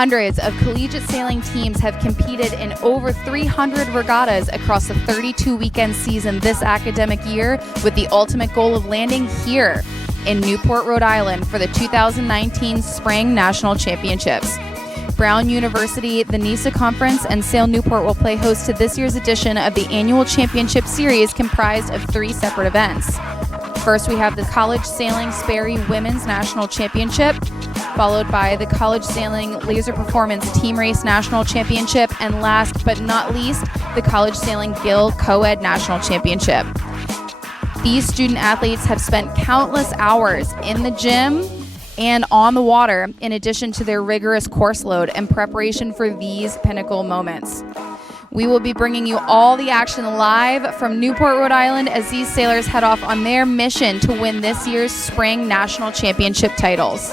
Hundreds of collegiate sailing teams have competed in over 300 regattas across the 32-weekend season this academic year, with the ultimate goal of landing here in Newport, Rhode Island for the 2019 Spring National Championships. Brown University, the NISA Conference, and Sail Newport will play host to this year's edition of the annual championship series, comprised of 3 separate events. First, we have the College Sailing Sperry Women's National Championship, followed by the College Sailing Laser Performance Team Race National Championship, and last but not least, the College Sailing Gill Co-Ed National Championship. These student athletes have spent countless hours in the gym and on the water, in addition to their rigorous course load and preparation for these pinnacle moments. We will be bringing you all the action live from Newport, Rhode Island, as these sailors head off on their mission to win this year's Spring National Championship titles.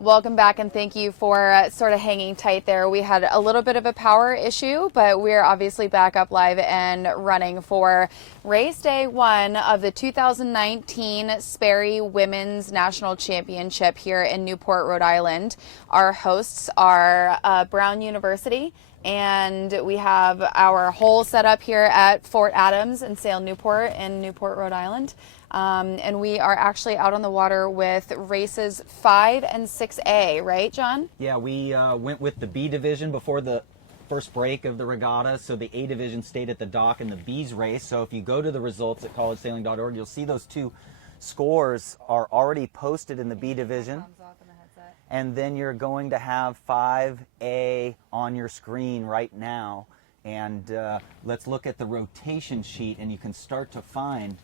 Welcome back, and thank you for sort of hanging tight there. We had a little bit of a power issue, but we're obviously back up live and running for race day 1 of the 2019 Sperry Women's National Championship here in Newport, Rhode Island. Our hosts are Brown University, and we have our whole setup here at Fort Adams and Sail Newport in Newport, Rhode Island. And we are actually out on the water with races 5 and 6A, right, John? Yeah, we went with the B division before the first break of the regatta, so the A division stayed at the dock in the B's race. So if you go to the results at collegesailing.org, you'll see those 2 scores are already posted in the B division. And then you're going to have 5A on your screen right now. And let's look at the rotation sheet, and you can start to find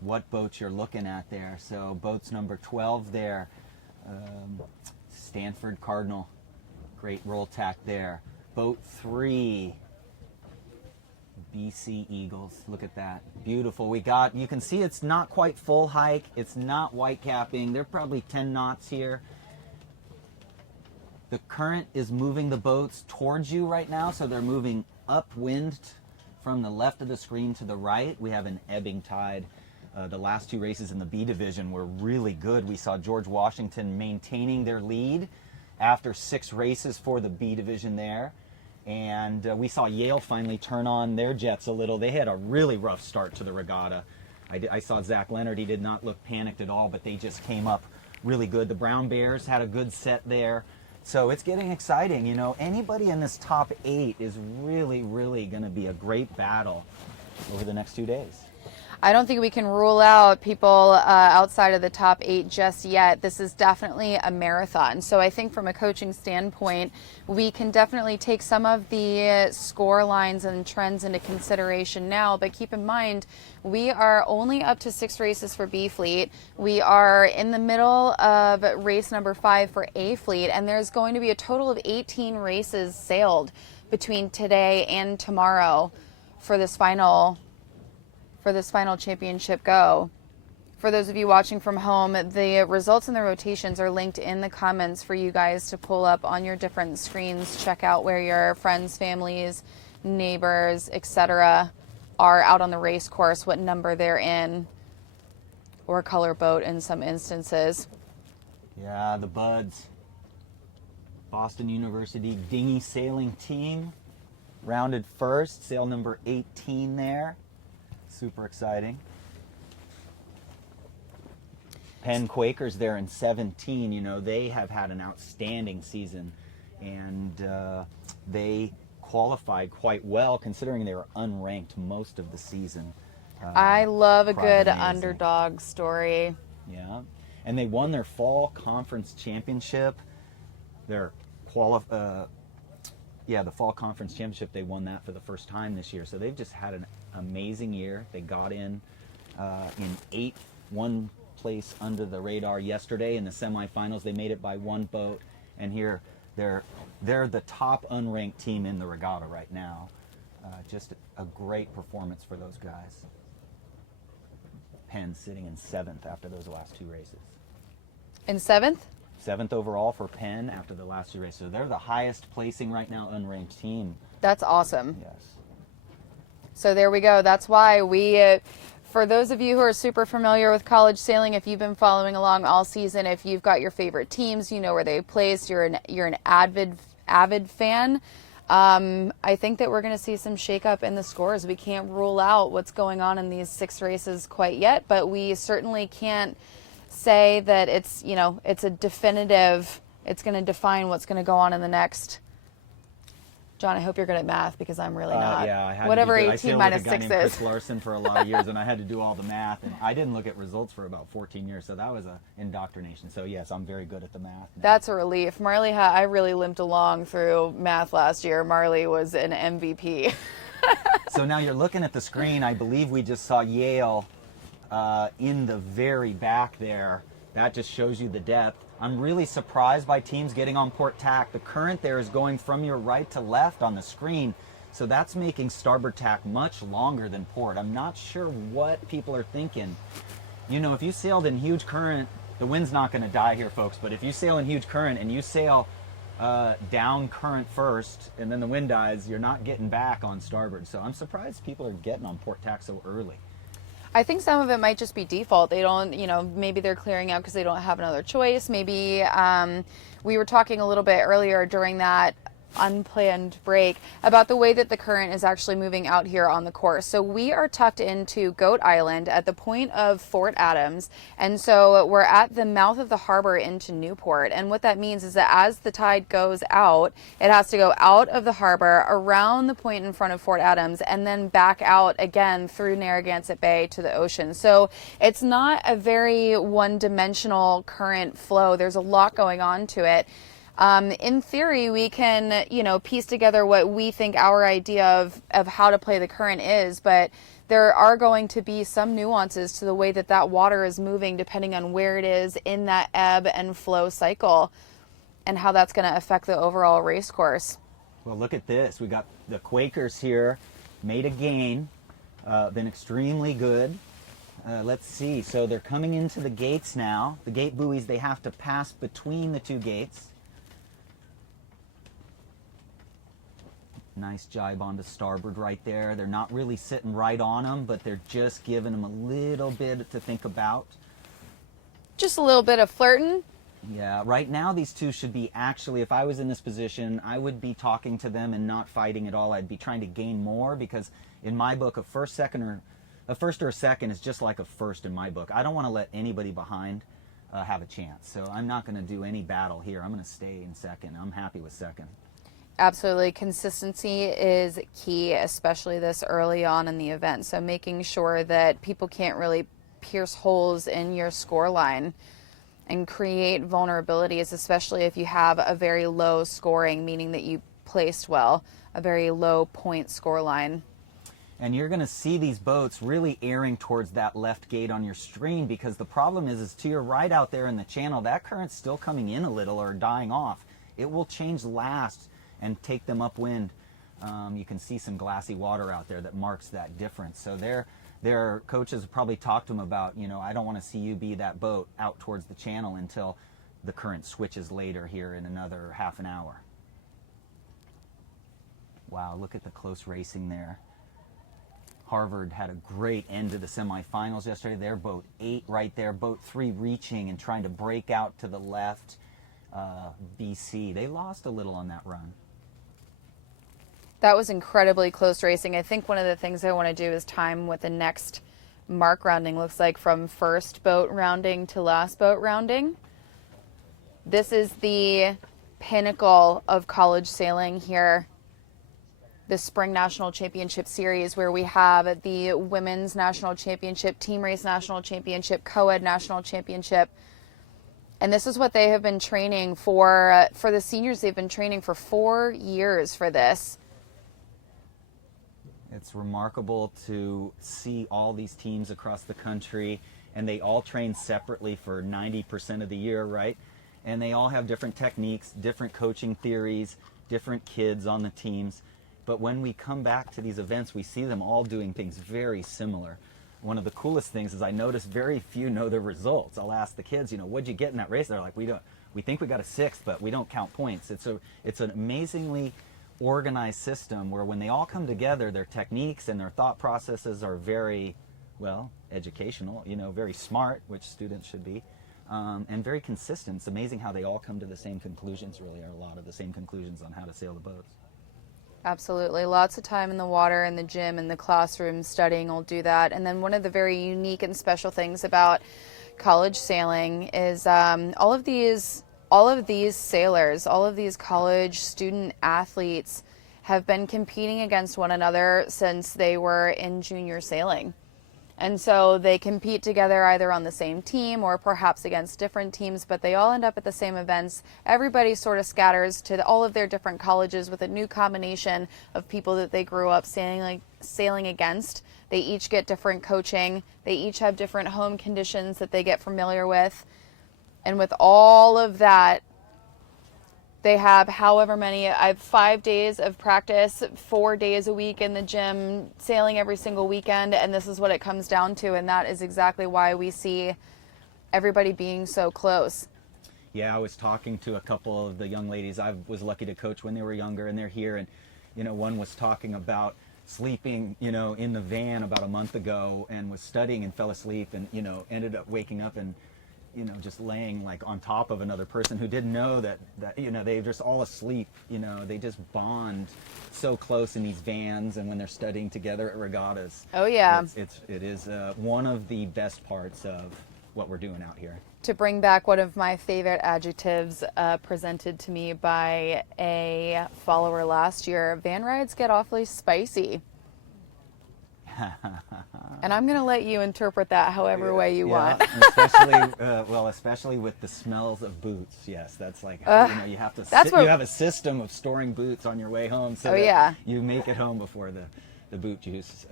what boats you're looking at there. So boats number 12 there, Stanford Cardinal, great roll tack there. Boat 3, BC Eagles, look at that, beautiful. You can see it's not quite full hike, it's not white capping, they're probably 10 knots here. The current is moving the boats towards you right now, so they're moving upwind from the left of the screen to the right. We have an ebbing tide. The last 2 races in the B division were really good. We saw George Washington maintaining their lead after 6 races for the B division there. And we saw Yale finally turn on their jets a little. They had a really rough start to the regatta. I saw Zach Leonard. He did not look panicked at all, but they just came up really good. The Brown Bears had a good set there. So it's getting exciting. You know, anybody in this top 8 is really, really going to be a great battle over the next 2 days. I don't think we can rule out people outside of the top 8 just yet. This is definitely a marathon. So I think from a coaching standpoint, we can definitely take some of the score lines and trends into consideration now. But keep in mind, we are only up to 6 races for B Fleet. We are in the middle of race number 5 for A Fleet, and there's going to be a total of 18 races sailed between today and tomorrow for this final championship go. For those of you watching from home, the results and the rotations are linked in the comments for you guys to pull up on your different screens. Check out where your friends, families, neighbors, etc. are out on the race course, what number they're in, or color boat in some instances. Yeah, the Buds. Boston University dinghy sailing team rounded first, sail number 18 there. Super exciting. Penn Quakers there in 17. You know, they have had an outstanding season, and they qualified quite well considering they were unranked most of the season. I love a good underdog story. Yeah, and they won their fall conference championship. The fall conference championship, they won that for the first time this year. So they've just had an amazing year. They got in 8th, 1 place under the radar yesterday. In the semifinals, they made it by 1 boat. And here, they're the top unranked team in the regatta right now. Just a great performance for those guys. Penn sitting in 7th after those last 2 races. In 7th? 7th overall for Penn after the last 2 races. So they're the highest placing right now unranked team. That's awesome. Yes. So there we go. That's why we For those of you who are super familiar with college sailing, if you've been following along all season, if you've got your favorite teams, you know where they placed, you're an avid fan. I think that we're going to see some shakeup in the scores. We can't rule out what's going on in these 6 races quite yet, but we certainly can't say that it's, you know, it's a definitive, it's going to define what's going to go on in the next. John, I hope you're good at math because I'm really not. Yeah, I had whatever to do, 18 minus 6 I sailed with a guy named is. Chris Larson for a lot of years, and I had to do all the math, and I didn't look at results for about 14 years, so that was a indoctrination. So yes, I'm very good at the math now. That's a relief. Marley, I really limped along through math last year. Marley was an MVP. So now you're looking at the screen. I believe we just saw Yale in the very back there. That just shows you the depth. I'm really surprised by teams getting on port tack. The current there is going from your right to left on the screen, so that's making starboard tack much longer than port. I'm not sure what people are thinking. You know, if you sailed in huge current, the wind's not going to die here, folks, but if you sail in huge current and you sail down current first and then the wind dies, you're not getting back on starboard. So I'm surprised people are getting on port tack so early. I think some of it might just be default. They don't, you know, maybe they're clearing out because they don't have another choice. Maybe we were talking a little bit earlier during that unplanned break about the way that the current is actually moving out here on the course. So we are tucked into Goat Island at the point of Fort Adams, and so we're at the mouth of the harbor into Newport. And what that means is that as the tide goes out, it has to go out of the harbor, around the point in front of Fort Adams, and then back out again through Narragansett Bay to the ocean. So it's not a very one-dimensional current flow. There's a lot going on to it. In theory, we can, you know, piece together what we think our idea of how to play the current is, but there are going to be some nuances to the way that that water is moving depending on where it is in that ebb and flow cycle and how that's going to affect the overall race course. Well, look at this. We got the Quakers here, made a gain, been extremely good. Let's see. So they're coming into the gates now. The gate buoys, they have to pass between the 2 gates. Nice jibe onto starboard right there. They're not really sitting right on them, but they're just giving them a little bit to think about. Just a little bit of flirting. Yeah, right now these two should be actually, if I was in this position, I would be talking to them and not fighting at all. I'd be trying to gain more because in my book, a first or a second is just like a first in my book. I don't want to let anybody behind have a chance. So I'm not going to do any battle here. I'm going to stay in second. I'm happy with second. Absolutely. Consistency is key, especially this early on in the event. So making sure that people can't really pierce holes in your score line and create vulnerabilities, especially if you have a very low scoring, meaning that you placed well, a very low point score line. And you're going to see these boats really airing towards that left gate on your screen because the problem is to your right out there in the channel, that current's still coming in a little or dying off. It will change last and take them upwind. You can see some glassy water out there that marks that difference. So their coaches have probably talked to them about, you know, I don't want to see you be that boat out towards the channel until the current switches later here in another half an hour. Wow, look at the close racing there. Harvard had a great end to the semifinals yesterday. Their boat 8 right there, boat 3 reaching and trying to break out to the left. BC, they lost a little on that run. That was incredibly close racing. I think one of the things I want to do is time what the next mark rounding looks like from first boat rounding to last boat rounding. This is the pinnacle of college sailing here. The Spring National Championship Series, where we have the Women's National Championship, Team Race National Championship, Co-Ed National Championship. And this is what they have been training for the seniors. They've been training for 4 years for this. It's remarkable to see all these teams across the country, and they all train separately for 90% of the year, right? And they all have different techniques, different coaching theories, different kids on the teams. But when we come back to these events, we see them all doing things very similar. One of the coolest things is I notice very few know the results. I'll ask the kids, you know, what'd you get in that race? They're like, we think we got a 6th, but we don't count points. It's an amazingly organized system where when they all come together, their techniques and their thought processes are very, well, educational, very smart, which students should be, and very consistent. It's amazing how they all come to the same conclusions, really, or a lot of the same conclusions on how to sail the boats. Absolutely. Lots of time in the water, in the gym, in the classroom, studying will do that. And then one of the very unique and special things about college sailing is all of these sailors, all of these college student athletes have been competing against one another since they were in junior sailing. And so they compete together either on the same team or perhaps against different teams, but they all end up at the same events. Everybody sort of scatters to all of their different colleges with a new combination of people that they grew up sailing against. They each get different coaching. They each have different home conditions that they get familiar with. And with all of that, they have I have 5 days of practice, 4 days a week in the gym, sailing every single weekend, and this is what it comes down to, and that is exactly why we see everybody being so close. Yeah, I was talking to a couple of the young ladies I was lucky to coach when they were younger, and they're here, and one was talking about sleeping, in the van about a month ago, and was studying and fell asleep, and ended up waking up and just laying like on top of another person who didn't know that they're just all asleep. They just bond so close in these vans, and when they're studying together at regattas. Oh yeah, it is one of the best parts of what we're doing out here. To bring back one of my favorite adjectives presented to me by a follower last year, van rides get awfully spicy. And I'm going to let you interpret that however way you want. Especially with the smells of boots. Yes, that's like, you have to you have a system of storing boots on your way home so you make it home before the boot juice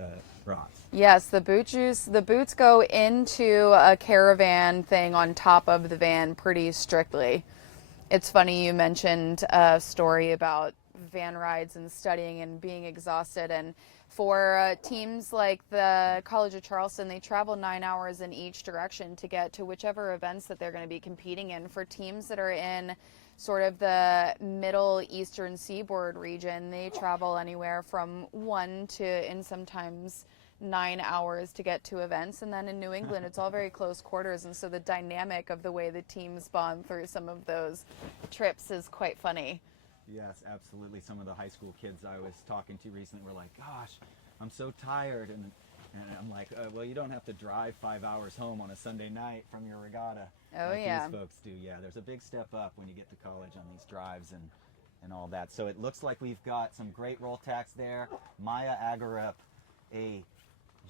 rots. Yes, the boots go into a caravan thing on top of the van pretty strictly. It's funny you mentioned a story about van rides and studying and being exhausted, and for teams like the College of Charleston, they travel 9 hours in each direction to get to whichever events that they're going to be competing in. For teams that are in sort of the middle eastern seaboard region, they travel anywhere from 1 to, and sometimes 9 hours to get to events. And then in New England, it's all very close quarters, and so the dynamic of the way the teams bond through some of those trips is quite funny. Yes, absolutely. Some of the high school kids I was talking to recently were like, gosh, I'm so tired. And I'm like, well, you don't have to drive 5 hours home on a Sunday night from your regatta. Oh, yeah. These folks do. Yeah, there's a big step up when you get to college on these drives and all that. So it looks like we've got some great roll tacks there. Maya Agarup, a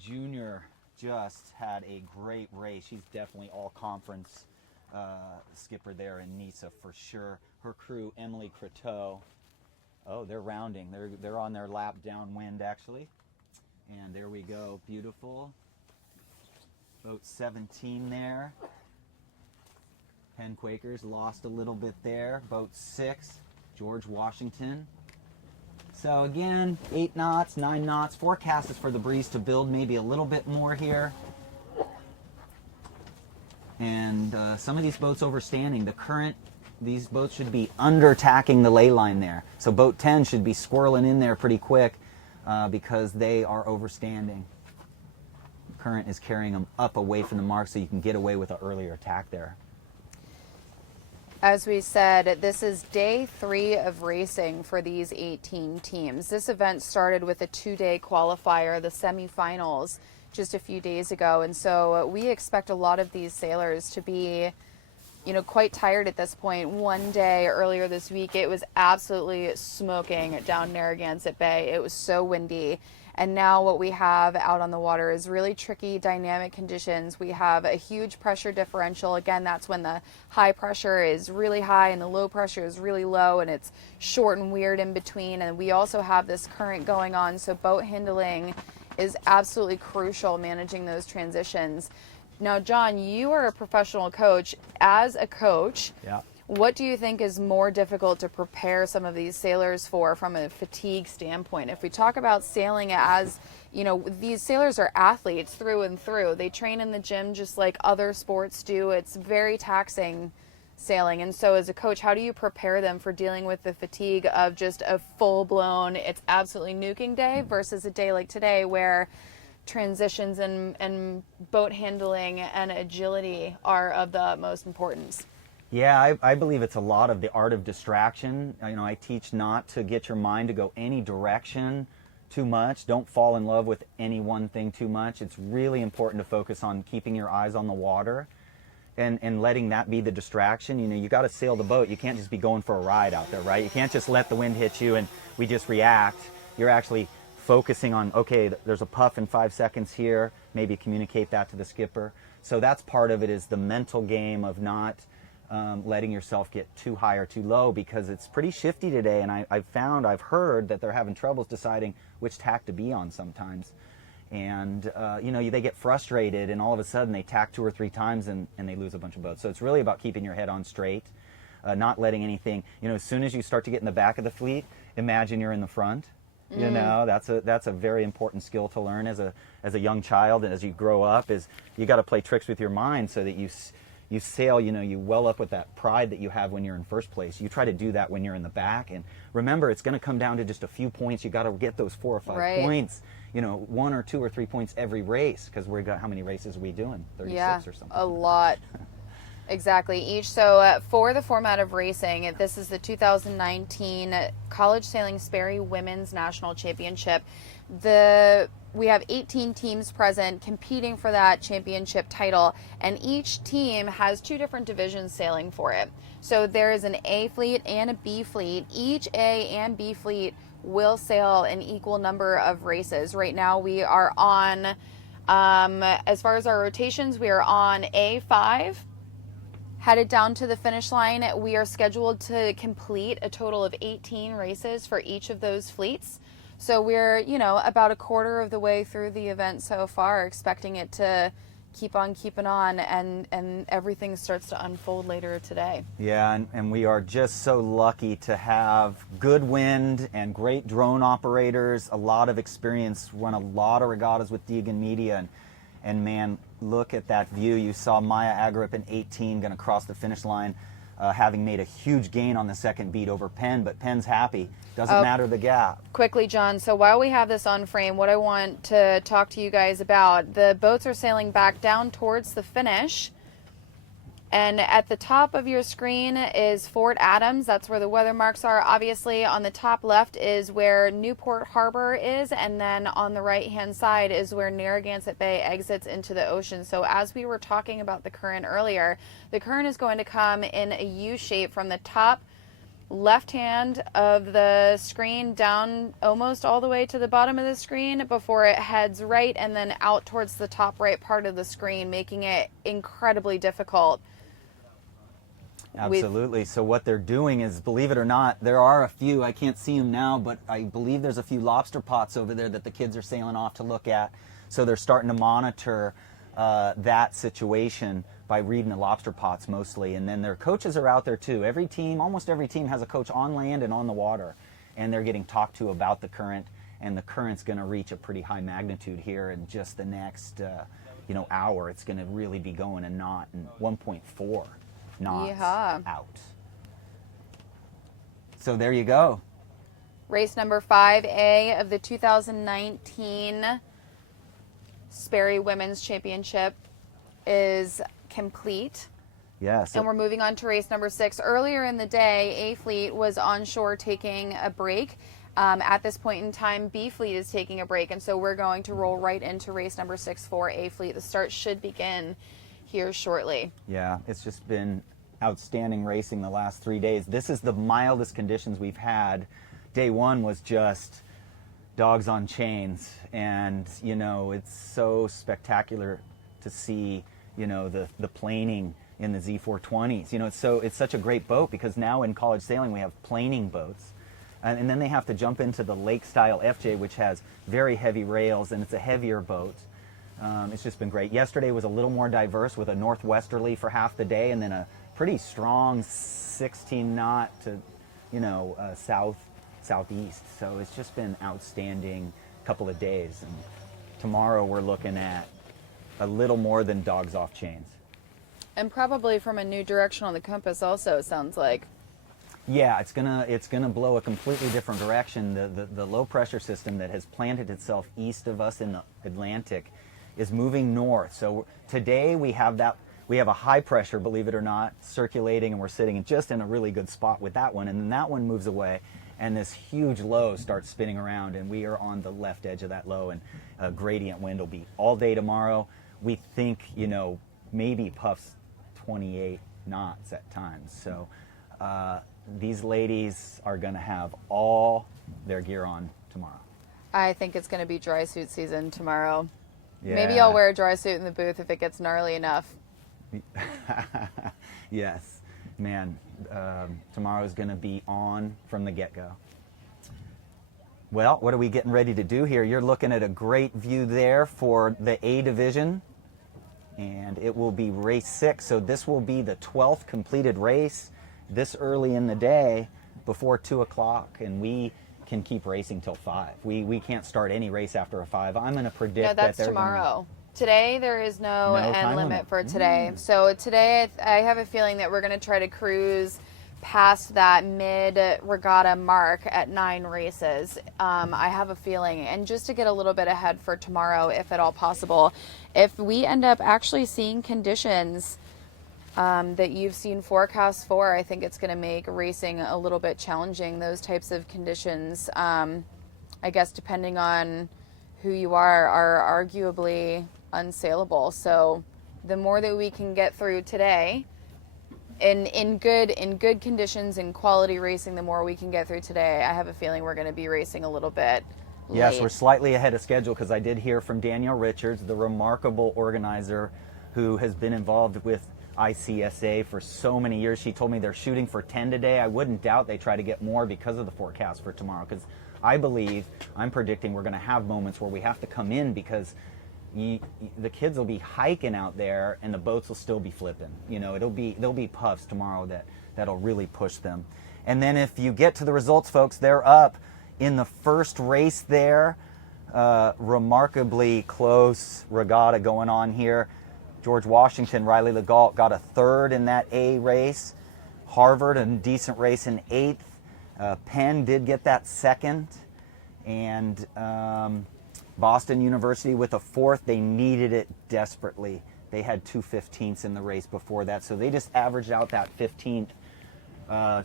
junior, just had a great race. She's definitely all conference skipper there in NISA for sure. Her crew, Emily Croteau, they're rounding. They're on their lap downwind actually. And there we go, beautiful. Boat 17 there. Penn Quakers lost a little bit there. Boat 6, George Washington. So again, 8 knots, 9 knots. Forecast is for the breeze to build maybe a little bit more here. And some of these boats overstanding. The current, these boats should be under tacking the ley line there. So boat 10 should be squirreling in there pretty quick because they are overstanding. The current is carrying them up away from the mark so you can get away with an earlier attack there. As we said, this is day 3 of racing for these 18 teams. This event started with a 2-day qualifier, the semifinals, just a few days ago. And so we expect a lot of these sailors to be, quite tired at this point. One day earlier this week, it was absolutely smoking down Narragansett Bay. It was so windy. And now what we have out on the water is really tricky dynamic conditions. We have a huge pressure differential. Again, that's when the high pressure is really high and the low pressure is really low, and it's short and weird in between. And we also have this current going on, so boat handling is absolutely crucial, managing those transitions. Now, John, you are a professional coach. As a coach, what do you think is more difficult to prepare some of these sailors for from a fatigue standpoint? If we talk about sailing as, these sailors are athletes through and through. They train in the gym just like other sports do. It's very taxing sailing. And so as a coach, how do you prepare them for dealing with the fatigue of just a full-blown, it's absolutely nuking day versus a day like today where transitions and boat handling and agility are of the utmost importance? Yeah, I believe it's a lot of the art of distraction. I teach not to get your mind to go any direction too much. Don't fall in love with any one thing too much. It's really important to focus on keeping your eyes on the water and letting that be the distraction. You got to sail the boat. You can't just be going for a ride out there, right? You can't just let the wind hit you and we just react. You're actually focusing on, okay, there's a puff in 5 seconds here. Maybe communicate that to the skipper. So that's part of it, is the mental game of not letting yourself get too high or too low, because it's pretty shifty today, and I've heard that they're having troubles deciding which tack to be on sometimes. And they get frustrated, and all of a sudden they tack 2 or 3 times and they lose a bunch of boats. So it's really about keeping your head on straight, not letting anything, as soon as you start to get in the back of the fleet, imagine you're in the front. That's a very important skill to learn as a young child, and as you grow up, is you got to play tricks with your mind so that you sail, you well up with that pride that you have when you're in first place. You try to do that when you're in the back, and remember, it's going to come down to just a few points. You got to get those 4 or 5 points, 1 or 2 or 3 points every race, because how many races are we doing? 36 or something. A lot. Exactly. So for the format of racing, this is the 2019 College Sailing Sperry Women's National Championship. We have 18 teams present competing for that championship title, and each team has 2 different divisions sailing for it. So there is an A fleet and a B fleet. Each A and B fleet will sail an equal number of races. Right now we are on, as far as our rotations, we are on A5. Headed down to the finish line. We are scheduled to complete a total of 18 races for each of those fleets. So we're, about a quarter of the way through the event so far, expecting it to keep on keeping on, and everything starts to unfold later today. Yeah, and we are just so lucky to have good wind and great drone operators, a lot of experience, run a lot of regattas with Degan Media, and man, look at that view. You saw Maya Agrup in 18 going to cross the finish line, having made a huge gain on the second beat over Penn, but Penn's happy. Doesn't matter the gap. Quickly, John, so while we have this on frame, what I want to talk to you guys about, the boats are sailing back down towards the finish. And at the top of your screen is Fort Adams. That's where the weather marks are. Obviously, on the top left is where Newport Harbor is, and then on the right-hand side is where Narragansett Bay exits into the ocean. So as we were talking about the current earlier, the current is going to come in a U shape from the top left hand of the screen down almost all the way to the bottom of the screen before it heads right and then out towards the top right part of the screen, making it incredibly difficult. Absolutely. So what they're doing is, believe it or not, there are a few, I can't see them now, but I believe there's a few lobster pots over there that the kids are sailing off to look at. So they're starting to monitor that situation by reading the lobster pots mostly. And then their coaches are out there too. Every team, almost every team, has a coach on land and on the water. And they're getting talked to about the current. And the current's going to reach a pretty high magnitude here in just the next hour. It's going to really be going a knot, and 1.4 knots out. So there you go. Race number 5A of the 2019 Sperry Women's Championship is complete. Yes. And we're moving on to race number 6. Earlier in the day, A Fleet was on shore taking a break. At this point in time, B Fleet is taking a break, and so we're going to roll right into race number 6 for A Fleet. The start should begin here shortly. Yeah, it's just been outstanding racing the last 3 days. This is the mildest conditions we've had. Day 1 was just dogs on chains, and it's so spectacular to see the planing in the Z420s. It's such a great boat, because now in college sailing we have planing boats, and then they have to jump into the lake style FJ, which has very heavy rails, and it's a heavier boat. It's just been great. Yesterday was a little more diverse, with a northwesterly for half the day, and then a pretty strong 16 knot to southeast. So it's just been outstanding couple of days, and tomorrow we're looking at a little more than dogs off chains. And probably from a new direction on the compass also, it sounds like. Yeah, it's gonna blow a completely different direction. The low pressure system that has planted itself east of us in the Atlantic is moving north. So today we have a high pressure, believe it or not, circulating, and we're sitting just in a really good spot with that one. And then that one moves away, and this huge low starts spinning around, and we are on the left edge of that low. And a gradient wind will be all day tomorrow. We think, maybe puffs 28 knots at times. So these ladies are going to have all their gear on tomorrow. I think it's going to be dry suit season tomorrow. Yeah. Maybe I'll wear a dry suit in the booth if it gets gnarly enough. Yes, man, tomorrow's going to be on from the get-go. Well, what are we getting ready to do here? You're looking at a great view there for the A division, and it will be race 6. So this will be the 12th completed race this early in the day before 2 o'clock, and we can keep racing till 5. We can't start any race after a 5. I'm going to predict Yeah, that's that tomorrow. Today there is no end time limit for today. So today I have a feeling that we're going to try to cruise past that mid-regatta mark at 9 races. I have a feeling, and just to get a little bit ahead for tomorrow, if at all possible, if we end up actually seeing conditions that you've seen forecasts for, I think it's going to make racing a little bit challenging. Those types of conditions, I guess depending on who you are arguably unsaleable. So the more that we can get through today in good conditions and quality racing, the more we can get through today. I have a feeling we're going to be racing a little bit late. Yes, we're slightly ahead of schedule, because I did hear from Danielle Richards, the remarkable organizer who has been involved with ICSA for so many years. She told me they're shooting for 10 today. I wouldn't doubt they try to get more because of the forecast for tomorrow, because I'm predicting we're going to have moments where we have to come in, because the kids will be hiking out there and the boats will still be flipping. There'll be puffs tomorrow that'll really push them. And then if you get to the results, folks, they're up in the first race there. Remarkably close regatta going on here. George Washington, Riley Legault got a 3rd in that A race. Harvard, a decent race in 8th. Penn did get that 2nd. And Boston University with a 4th. They needed it desperately. They had 2 15ths in the race before that. So they just averaged out that 15th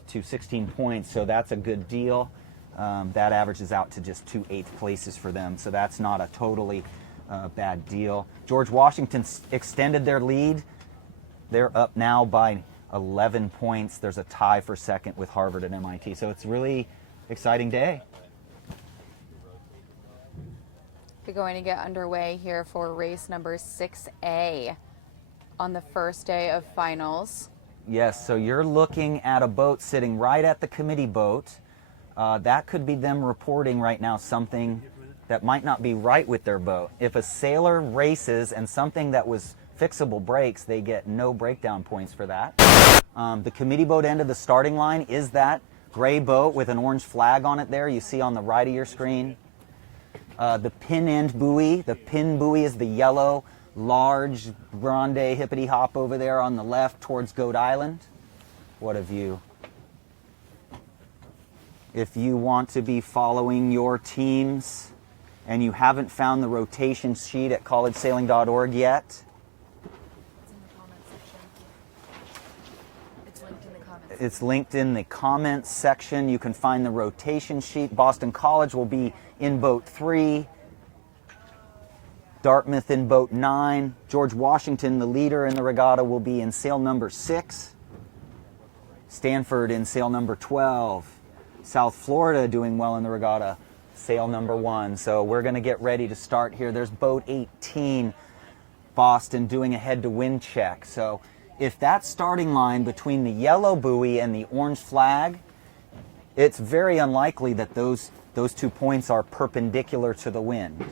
to 16 points. So that's a good deal. That averages out to just 2 8th places for them. So that's not a totally bad deal. George Washington extended their lead. They're up now by 11 points. There's a tie for 2nd with Harvard and MIT. So it's a really exciting day. We're going to get underway here for race number 6A on the first day of finals. Yes, so you're looking at a boat sitting right at the committee boat. That could be them reporting right now something that might not be right with their boat. If a sailor races and something that was fixable breaks, they get no breakdown points for that. The committee boat end of the starting line is that gray boat with an orange flag on it there you see on the right of your screen. The pin end buoy, the pin buoy is the yellow, large grande hippity hop over there on the left towards Goat Island. What a view. If you want to be following your teams and you haven't found the rotation sheet at collegesailing.org yet, it's linked in the comments section. You can find the rotation sheet. Boston College will be in boat 3. Dartmouth in boat 9. George Washington, the leader in the regatta, will be in sail number 6. Stanford in sail number 12. South Florida doing well in the regatta, sail number 1. So we're going to get ready to start here. There's boat 18, Boston, doing a head-to-wind check. So if that starting line between the yellow buoy and the orange flag, it's very unlikely that those 2 points are perpendicular to the wind.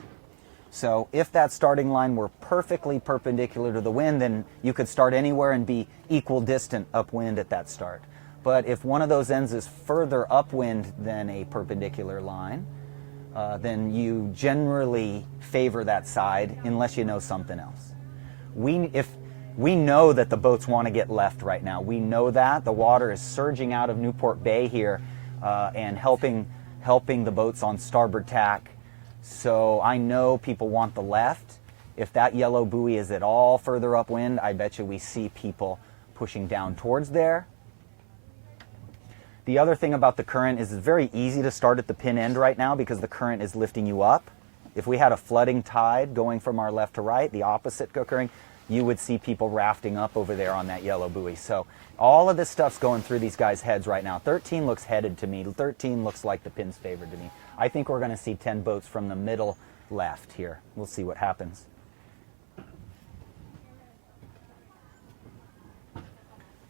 So if that starting line were perfectly perpendicular to the wind, then you could start anywhere and be equal distant upwind at that start. But if one of those ends is further upwind than a perpendicular line, then you generally favor that side unless you know something else. We know that the boats want to get left right now. We know that. The water is surging out of Newport Bay here and helping the boats on starboard tack. So I know people want the left. If that yellow buoy is at all further upwind, I bet you we see people pushing down towards there. The other thing about the current is it's very easy to start at the pin end right now because the current is lifting you up. If we had a flooding tide going from our left to right, the opposite occurring, you would see people rafting up over there on that yellow buoy. So all of this stuff's going through these guys' heads right now. 13 looks headed to me. 13 looks like the pin's favored to me. I think we're going to see 10 boats from the middle left here. We'll see what happens.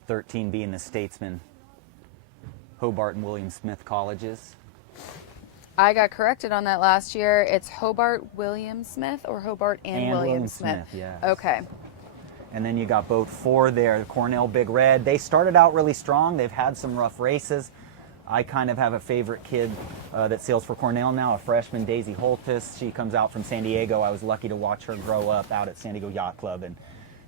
13 being the Statesman, Hobart and William Smith colleges. I got corrected on that last year. It's Hobart William Smith or Hobart and William Smith? Yes. Okay. And then you got boat 4 there, the Cornell Big Red. They started out really strong. They've had some rough races. I kind of have a favorite kid that sails for Cornell now, a freshman, Daisy Holtis. She comes out from San Diego. I was lucky to watch her grow up out at San Diego Yacht Club, and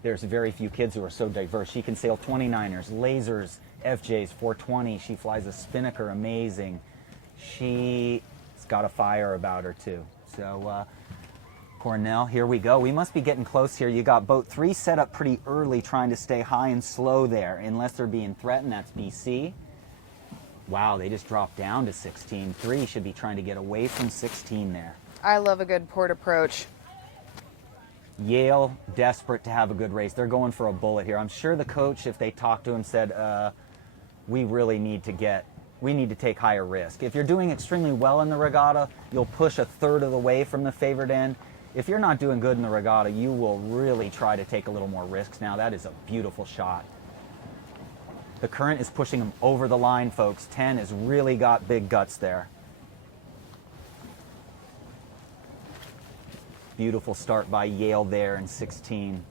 there's very few kids who are so diverse. She can sail 29ers, lasers, FJs, 420. She flies a spinnaker, amazing. She's got a fire about her too. So Cornell, here we go. We must be getting close here. You got boat 3 set up pretty early, trying to stay high and slow there, unless they're being threatened. That's BC. Wow, they just dropped down to 16. 3 should be trying to get away from 16 there. I love a good port approach. Yale, desperate to have a good race. They're going for a bullet here. I'm sure the coach, if they talked to him, said, we really need to take higher risk. If you're doing extremely well in the regatta, you'll push a third of the way from the favored end. If you're not doing good in the regatta, you will really try to take a little more risks. Now, that is a beautiful shot. The current is pushing them over the line, folks. 10 has really got big guts there. Beautiful start by Yale there in 16.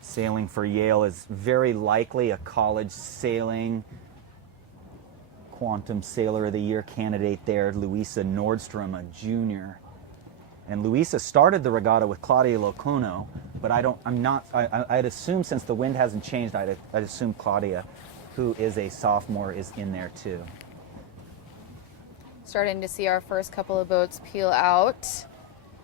Sailing for Yale is very likely a college sailing Quantum Sailor of the Year candidate there, Louisa Nordstrom, a junior. And Louisa started the regatta with Claudia Locono, but I'd assume since the wind hasn't changed, I'd assume Claudia, who is a sophomore, is in there too. Starting to see our first couple of boats peel out.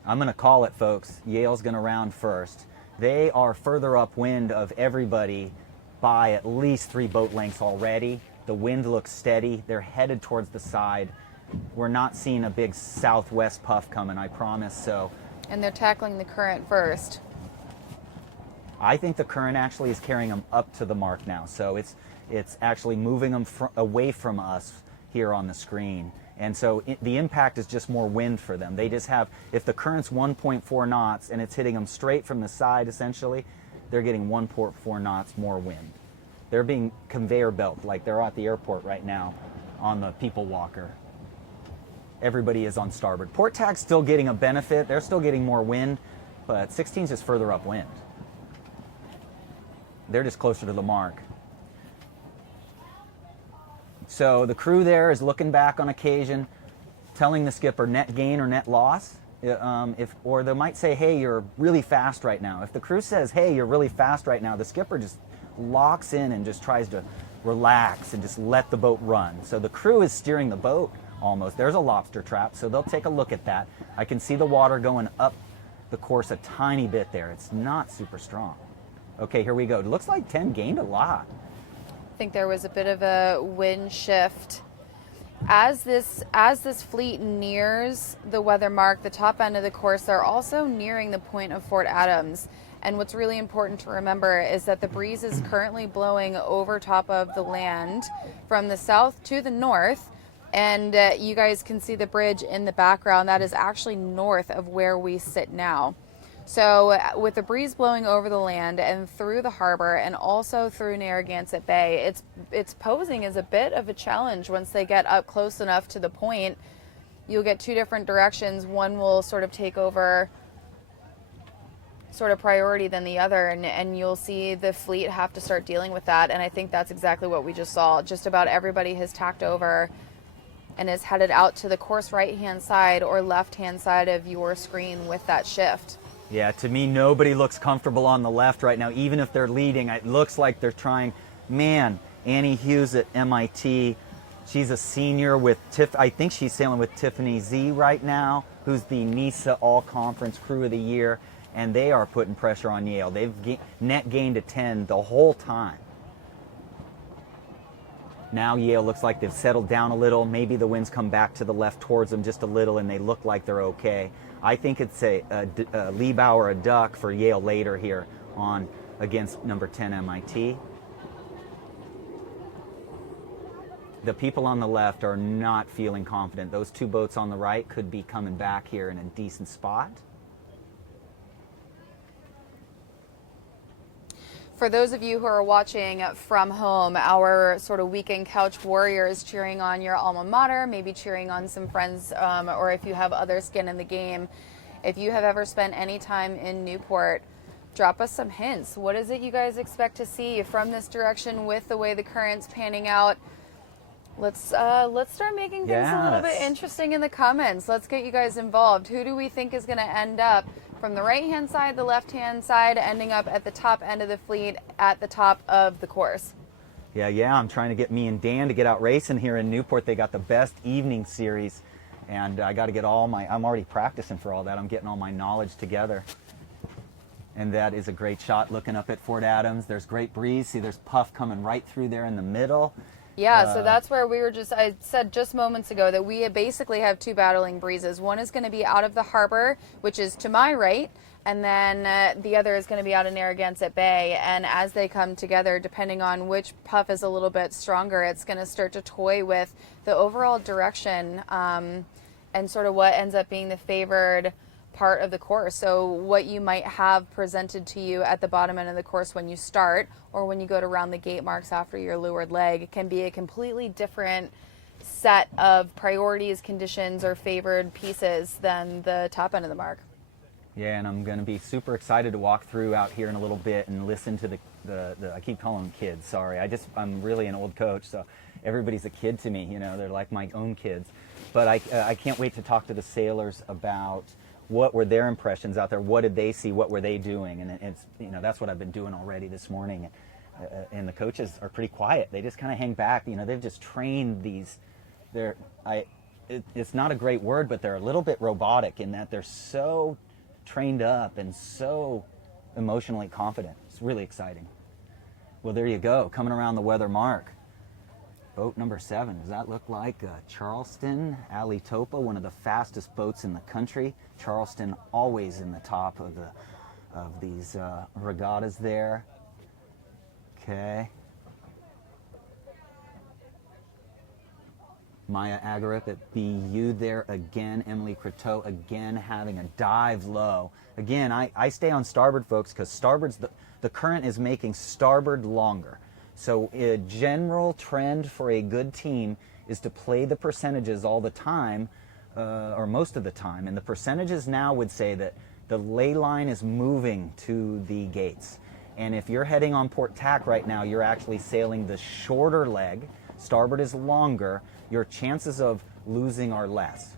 I'm going to call it, folks. Yale's going to round first. They are further upwind of everybody by at least 3 boat lengths already. The wind looks steady. They're headed towards the side. We're not seeing a big southwest puff coming, I promise. So, And they're tackling the current first. I think the current actually is carrying them up to the mark now. So it's actually moving them away from us here on the screen. And so the impact is just more wind for them. They just have, if the current's 1.4 knots and it's hitting them straight from the side, essentially, they're getting 1.4 knots more wind. They're being conveyor belt, like they're at the airport right now on the people walker. Everybody is on starboard. Port tack's still getting a benefit. They're still getting more wind, but 16's just further upwind. They're just closer to the mark. So the crew there is looking back on occasion, telling the skipper net gain or net loss. Or they might say, hey, you're really fast right now. If the crew says, hey, you're really fast right now, the skipper just locks in and just tries to relax and just let the boat run. So the crew is steering the boat almost. There's a lobster trap, so they'll take a look at that. I can see the water going up the course a tiny bit there. It's not super strong. Okay, here we go. It looks like 10 gained a lot. I think there was a bit of a wind shift. As this fleet nears the weather mark, the top end of the course, they're also nearing the point of Fort Adams. And what's really important to remember is that the breeze is currently blowing over top of the land from the south to the north. And you guys can see the bridge in the background. That is actually north of where we sit now. So with the breeze blowing over the land and through the harbor and also through Narragansett Bay, it's posing as a bit of a challenge once they get up close enough to the point. You'll get 2 different directions. One will sort of take over sort of priority than the other, and you'll see the fleet have to start dealing with that. And I think that's exactly what we just saw. Just about everybody has tacked over and is headed out to the course right-hand side or left-hand side of your screen with that shift. Yeah, to me, nobody looks comfortable on the left right now, even if they're leading. It looks like they're trying. Man, Annie Hughes at MIT, she's a senior with I think she's sailing with Tiffany Z right now, who's the NISA All-Conference Crew of the Year, and they are putting pressure on Yale. They've net gained a 10 the whole time. Now Yale looks like they've settled down a little. Maybe the winds come back to the left towards them just a little, and they look like they're okay. I think it's a lee bow or a duck for Yale later here on against number 10 MIT. The people on the left are not feeling confident. Those two boats on the right could be coming back here in a decent spot. For those of you who are watching from home, our sort of weekend couch warriors cheering on your alma mater, maybe cheering on some friends, or if you have other skin in the game. If you have ever spent any time in Newport, drop us some hints. What is it you guys expect to see from this direction with the way the current's panning out? Let's start making things a little bit interesting in the comments. Let's get you guys involved. Who do we think is going to end up from the right-hand side, the left-hand side, ending up at the top end of the fleet at the top of the course? Yeah, I'm trying to get me and Dan to get out racing here in Newport. They got the best evening series, and I got to get I'm already practicing for all that. I'm getting all my knowledge together. And that is a great shot looking up at Fort Adams. There's great breeze. See, there's puff coming right through there in the middle. Yeah, so that's where I said just moments ago that we basically have two battling breezes. One is going to be out of the harbor, which is to my right, and then the other is going to be out of Narragansett Bay. And as they come together, depending on which puff is a little bit stronger, it's going to start to toy with the overall direction and sort of what ends up being the favored part of the course. So what you might have presented to you at the bottom end of the course when you start, or when you go to round the gate marks after your leeward leg, can be a completely different set of priorities, conditions, or favored pieces than the top end of the mark. Yeah, and I'm going to be super excited to walk through out here in a little bit and listen to the I keep calling them kids, sorry. I'm really an old coach, so everybody's a kid to me, you know, they're like my own kids. But I can't wait to talk to the sailors about what were their impressions out there, what did they see, what were they doing, and it's, you know, that's what I've been doing already this morning. And the coaches are pretty quiet. They just kind of hang back. You know, they've just trained these. It's not a great word, but they're a little bit robotic in that they're so trained up and so emotionally confident. It's really exciting. Well, there you go, coming around the weather mark. Boat number 7, does that look like Charleston? Ali Topa, one of the fastest boats in the country. Charleston always in the top of these regattas there. Okay. Maya Agarip at BU there again. Emily Croteau again having a dive low. Again, I stay on starboard, folks, because starboard's the current is making starboard longer. So a general trend for a good team is to play the percentages all the time, or most of the time. And the percentages now would say that the ley line is moving to the gates. And if you're heading on port tack right now, you're actually sailing the shorter leg. Starboard is longer. Your chances of losing are less.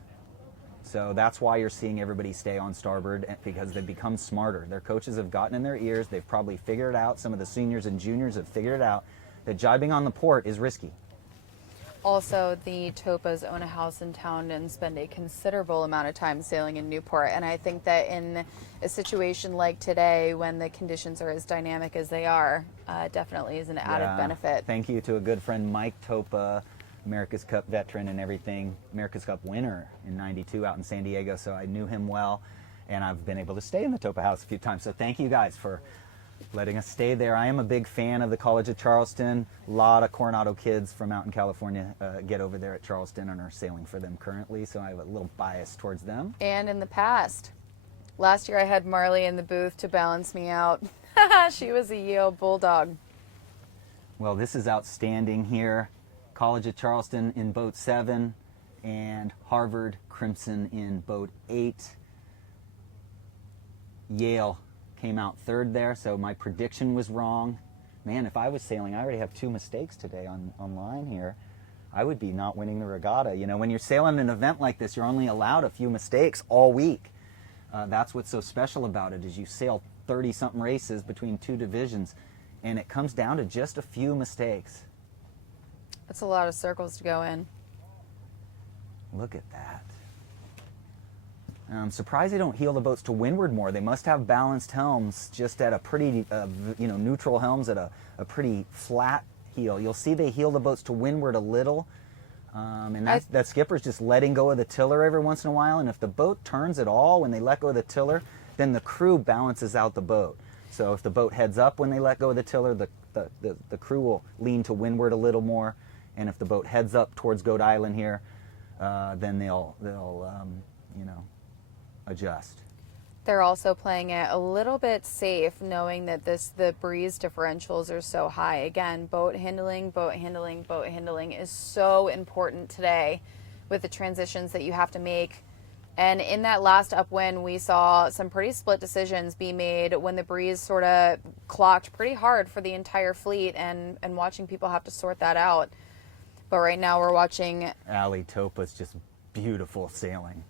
So that's why you're seeing everybody stay on starboard, because they've become smarter. Their coaches have gotten in their ears. They've probably figured it out. Some of the seniors and juniors have figured it out that jibing on the port is risky. Also, the Topas own a house in town and spend a considerable amount of time sailing in Newport. And I think that in a situation like today, when the conditions are as dynamic as they are, definitely is an added benefit. Thank you to a good friend, Mike Topa, America's Cup veteran and everything, America's Cup winner in '92 out in San Diego, so I knew him well, and I've been able to stay in the Topa house a few times, so thank you guys for letting us stay there. I am a big fan of the College of Charleston. A lot of Coronado kids from out in California get over there at Charleston and are sailing for them currently, so I have a little bias towards them. And in the past. Last year I had Marley in the booth to balance me out. She was a Yale Bulldog. Well, this is outstanding here. College of Charleston in boat 7 and Harvard Crimson in boat 8. Yale came out 3rd there, so my prediction was wrong. Man, if I was sailing, I already have 2 mistakes today online here. I would be not winning the regatta. You know, when you're sailing an event like this, you're only allowed a few mistakes all week. That's what's so special about it, is you sail 30-something races between 2 divisions, and it comes down to just a few mistakes. That's a lot of circles to go in. Look at that. I'm surprised they don't heel the boats to windward more. They must have balanced helms just at a pretty, neutral helms at a pretty flat heel. You'll see they heel the boats to windward a little, and that skipper's just letting go of the tiller every once in a while, and if the boat turns at all when they let go of the tiller, then the crew balances out the boat. So if the boat heads up when they let go of the tiller, the crew will lean to windward a little more, and if the boat heads up towards Goat Island here, then they'll adjust. They're also playing it a little bit safe, knowing that the breeze differentials are so high. Again, boat handling is so important today with the transitions that you have to make. And in that last upwind, we saw some pretty split decisions be made when the breeze sort of clocked pretty hard for the entire fleet, and watching people have to sort that out. But right now we're watching Allie Topa's just beautiful sailing.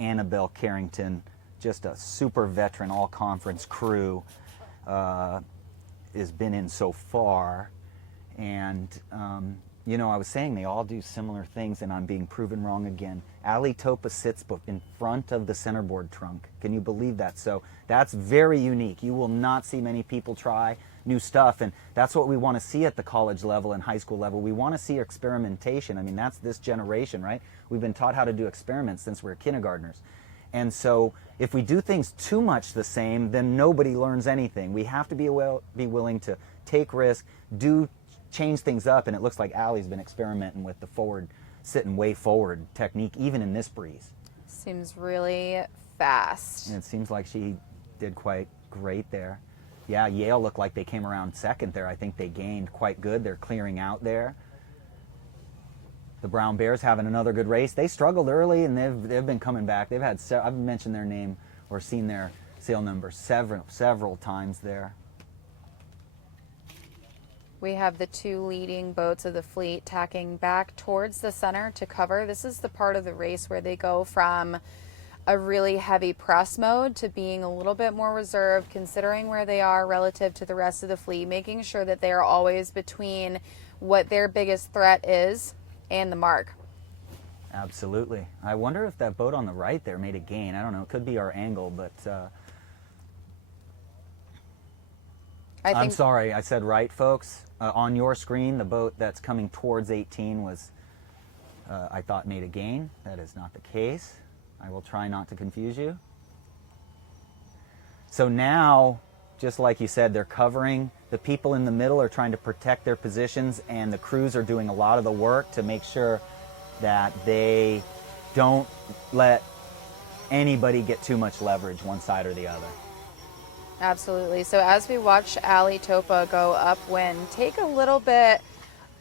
Annabelle Carrington, just a super veteran all-conference crew, has been in so far. And, I was saying they all do similar things, and I'm being proven wrong again. Allie Topa sits in front of the centerboard trunk. Can you believe that? So that's very unique. You will not see many people try new stuff, and that's what we want to see at the college level and high school level. We want to see experimentation. I mean, that's this generation, right? We've been taught how to do experiments since we're kindergartners. And so if we do things too much the same, then nobody learns anything. We have to be willing to take risks, change things up, and it looks like Allie's been experimenting with the sitting way forward technique, even in this breeze. Seems really fast. And it seems like she did quite great there. Yeah, Yale looked like they came around second there. I think they gained quite good. They're clearing out there. The Brown Bears having another good race. They struggled early, and they've been coming back. They've had I've mentioned their name or seen their sail number several times there. We have the 2 leading boats of the fleet tacking back towards the center to cover. This is the part of the race where they go from a really heavy press mode to being a little bit more reserved, considering where they are relative to the rest of the fleet, making sure that they are always between what their biggest threat is and the mark. Absolutely. I wonder if that boat on the right there made a gain. I don't know. It could be our angle, but I'm sorry. I said right, folks. On your screen, the boat that's coming towards 18 was, I thought, made a gain. That is not the case. I will try not to confuse you. So now, just like you said, they're covering. The people in the middle are trying to protect their positions, and the crews are doing a lot of the work to make sure that they don't let anybody get too much leverage one side or the other. Absolutely. So as we watch Allie Topa go upwind, take a little bit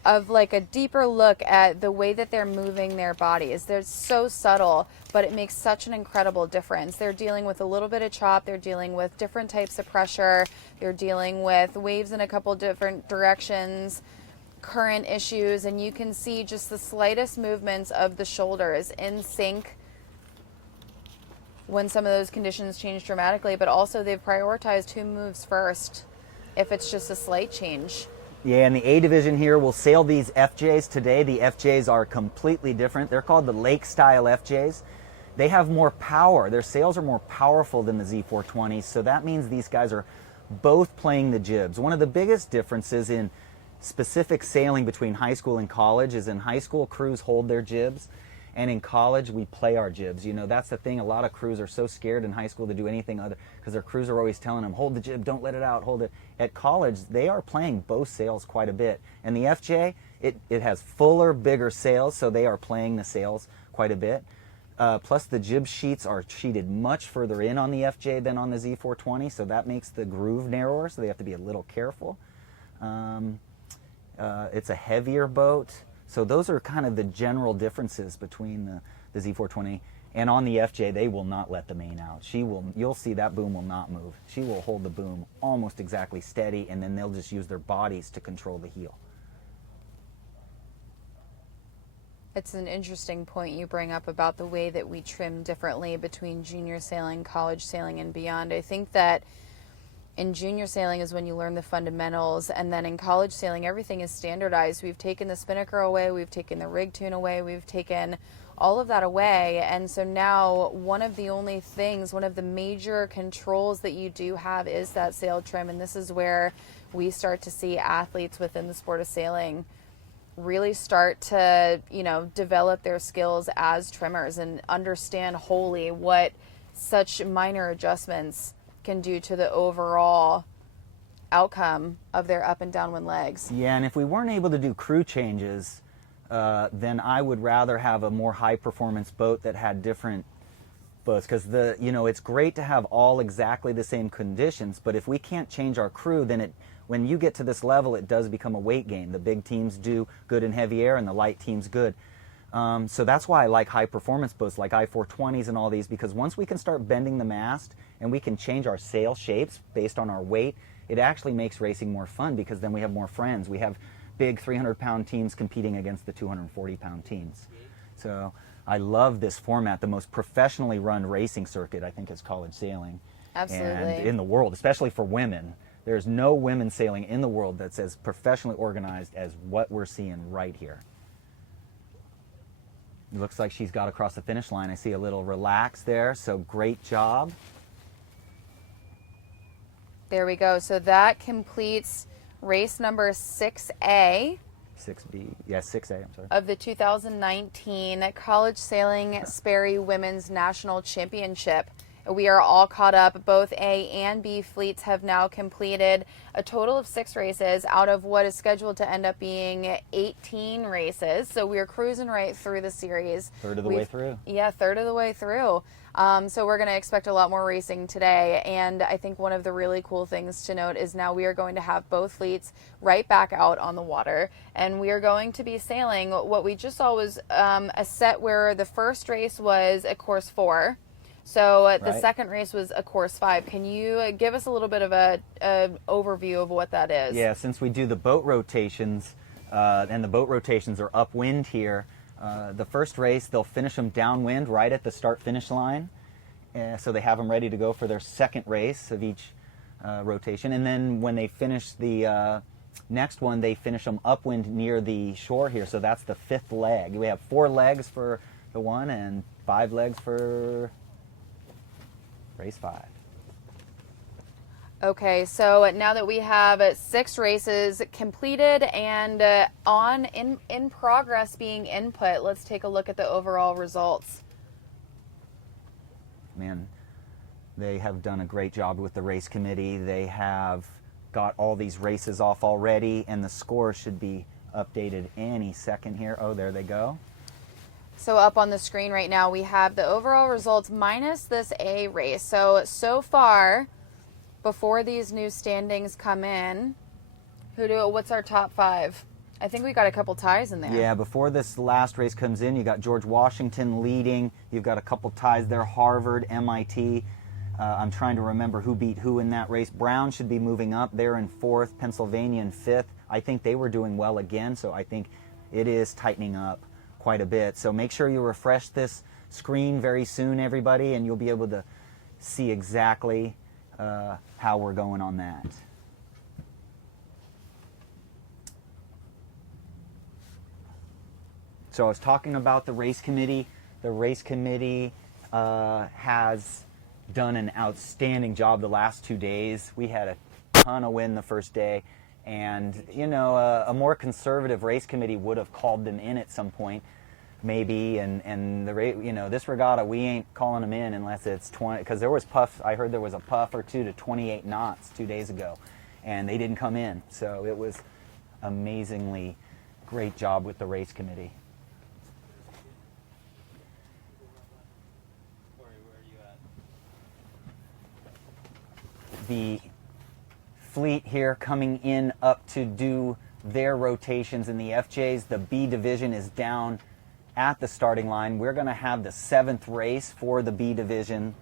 of like a deeper look at the way that they're moving their bodies. They're so subtle, but it makes such an incredible difference. They're dealing with a little bit of chop. They're dealing with different types of pressure. They're dealing with waves in a couple different directions, current issues, and you can see just the slightest movements of the shoulders in sync when some of those conditions change dramatically, but also they've prioritized who moves first if it's just a slight change. Yeah, and the A division here will sail these FJs today. The FJs are completely different. They're called the lake-style FJs. They have more power. Their sails are more powerful than the Z420s, so that means these guys are both playing the jibs. One of the biggest differences in specific sailing between high school and college is in high school, crews hold their jibs, and in college, we play our jibs. You know, that's the thing. A lot of crews are so scared in high school to do anything other, because their crews are always telling them, hold the jib, don't let it out, hold it. At college, they are playing both sails quite a bit. And the FJ, it has fuller, bigger sails, so they are playing the sails quite a bit. Plus, the jib sheets are sheeted much further in on the FJ than on the Z420, so that makes the groove narrower, so they have to be a little careful. It's a heavier boat. So those are kind of the general differences between the Z420. And on the FJ, they will not let the main out. You'll see that boom will not move. She will hold the boom almost exactly steady, and then they'll just use their bodies to control the heel. It's an interesting point you bring up about the way that we trim differently between junior sailing, college sailing, and beyond. I think that in junior sailing is when you learn the fundamentals, and then in college sailing, everything is standardized. We've taken the spinnaker away, we've taken the rig tune away, we've taken all of that away, and so now one of the major controls that you do have is that sail trim, and this is where we start to see athletes within the sport of sailing really start to, develop their skills as trimmers and understand wholly what such minor adjustments can do to the overall outcome of their up and downwind legs. Yeah, and if we weren't able to do crew changes, then I would rather have a more high performance boat that had different boats, because it's great to have all exactly the same conditions, but if we can't change our crew, then when you get to this level, it does become a weight game. The big teams do good in heavy air and the light teams good. So that's why I like high performance boats like I-420s and all these, because once we can start bending the mast and we can change our sail shapes based on our weight, it actually makes racing more fun, because then we have more friends. We have big 300-pound teams competing against the 240-pound teams. So I love this format. The most professionally run racing circuit, I think, is college sailing. Absolutely. And in the world, especially for women. There's no women sailing in the world that's as professionally organized as what we're seeing right here. It looks like she's got across the finish line. I see a little relax there, so great job. There we go. So that completes race number 6A. 6B, yes, 6A, I'm sorry. Of the 2019 College Sailing Sperry Women's National Championship. We are all caught up. Both A and B fleets have now completed a total of 6 races out of what is scheduled to end up being 18 races. So we're cruising right through the series. Third of the way through. Yeah, third of the way through. So we're going to expect a lot more racing today. And I think one of the really cool things to note is now we are going to have both fleets right back out on the water. And we are going to be sailing. What we just saw was a set where the first race was a course 4. So the second race was a course 5. Can you give us a little bit of an overview of what that is? Yeah, since we do the boat rotations, and the boat rotations are upwind here, the first race, they'll finish them downwind right at the start-finish line. So they have them ready to go for their second race of each rotation. And then when they finish the next one, they finish them upwind near the shore here. So that's the 5th leg. We have 4 legs for the one and 5 legs for race 5. Okay, so now that we have 6 races completed and in progress being input, let's take a look at the overall results. Man, they have done a great job with the race committee. They have got all these races off already, and the score should be updated any second here. Oh, there they go. So up on the screen right now, we have the overall results minus this A race. So far, before these new standings come in, what's our top 5? I think we got a couple ties in there. Yeah, before this last race comes in, you got George Washington leading. You've got a couple ties there, Harvard, MIT. I'm trying to remember who beat who in that race. Brown should be moving up. They're in 4th, Pennsylvania in 5th. I think they were doing well again, so I think it is tightening up quite a bit. So make sure you refresh this screen very soon, everybody, and you'll be able to see exactly how we're going on that. So I was talking about the race committee. The race committee has done an outstanding job the last 2 days. We had a ton of wind the first day, and a more conservative race committee would have called them in at some point, maybe. And this regatta, we ain't calling them in unless it's 20, because there was puff. I heard there was a puff or 2 to 28 knots 2 days ago, and they didn't come in. So it was amazingly great job with the race committee. The fleet here coming in up to do their rotations in the FJs. The B division is down at the starting line. We're going to have the 7th race for the B division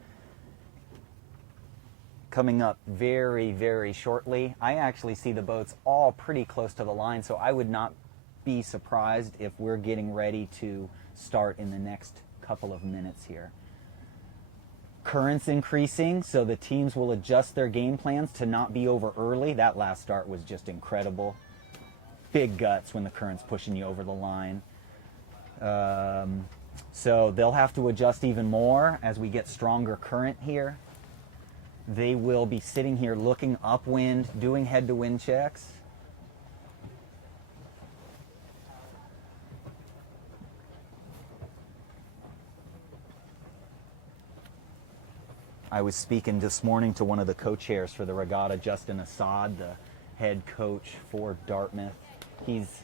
coming up very, very shortly. I actually see the boats all pretty close to the line, so I would not be surprised if we're getting ready to start in the next couple of minutes here. Current's increasing, so the teams will adjust their game plans to not be over early. That last start was just incredible. Big guts when the current's pushing you over the line. So they'll have to adjust even more as we get stronger current here. They will be sitting here looking upwind, doing head-to-wind checks. I was speaking this morning to one of the co-chairs for the regatta, Justin Assad, the head coach for Dartmouth. He's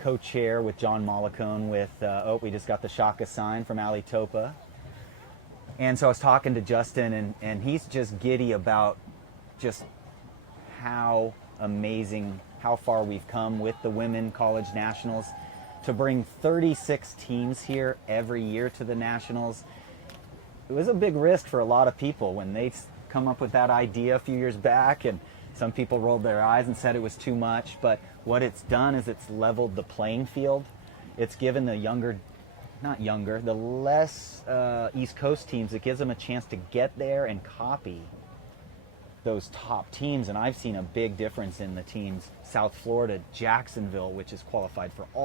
co-chair with John Mollicone with, we just got the Shaka sign from Ali Topa. And so I was talking to Justin, and he's just giddy about just how amazing, how far we've come with the Women College Nationals. To bring 36 teams here every year to the Nationals, it was a big risk for a lot of people when they come up with that idea a few years back, and some people rolled their eyes and said it was too much. But what it's done is it's leveled the playing field. It's given the the less East Coast teams, it gives them a chance to get there and copy those top teams. And I've seen a big difference in the teams. South Florida, Jacksonville, which is qualified for all